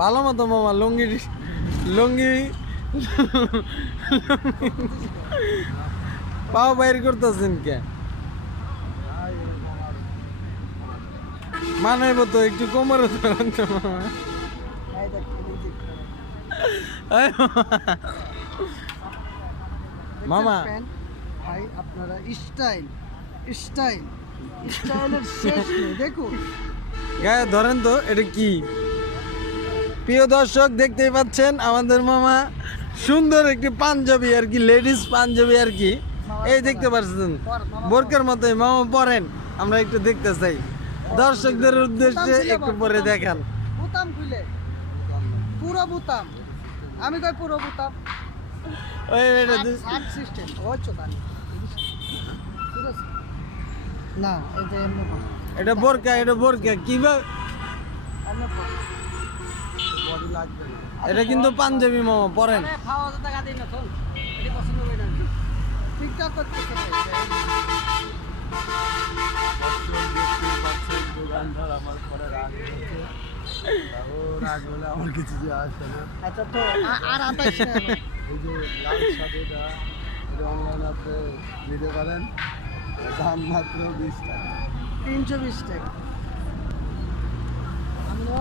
ভালো মতো মামা লুঙ্গি লুঙ্গি পাও বাইর করতেছেন কে? মানাইব তো একটু কোমরে ধরেন তো মামা। মামা ভাই আপনারা স্টাইল স্টাইল স্টাইলের শেষ নেই, দেখুন গায়ে ধরেন তো, এটা কি? প্রিয় দর্শক দেখতেই পাচ্ছেন আমাদের মামা সুন্দর একটি পাঞ্জাবি আর কি, লেডিস পাঞ্জাবি আর কি, এই দেখতে পাচ্ছেন বোরকার মতোই মামা পরেন, আমরা একটু দেখতে চাই দর্শকদের উদ্দেশ্যে একটু পরে দেখান। বুতাম খুলে পুরো বুতাম, আমি কই পুরো বুতাম ওই শার্ট সিস্টেম হচ্ছে জানি ঠিক আছে না, এই যে এমনি এটা বোরকা, এটা বোরকা কিভাবে? বডি লাগবে না, এটা কিন্তু পাঞ্জাবি মামা পরেন। খাওয়া টাকা দিন না চল, এটি পছন্দ করে না ঠিকঠাক করতেছে দোকানদার আমার পরে রাগ হচ্ছে, ও রাগ হলে আমার কিছু যে আসে না। আচ্ছা তো আর আতাইস না এই যে লাল শাড়িটা, এটা অনলাইনে আপনি নিতে পারেন, দাম মাত্র 20 টাকা। 320 টাকা। আমরা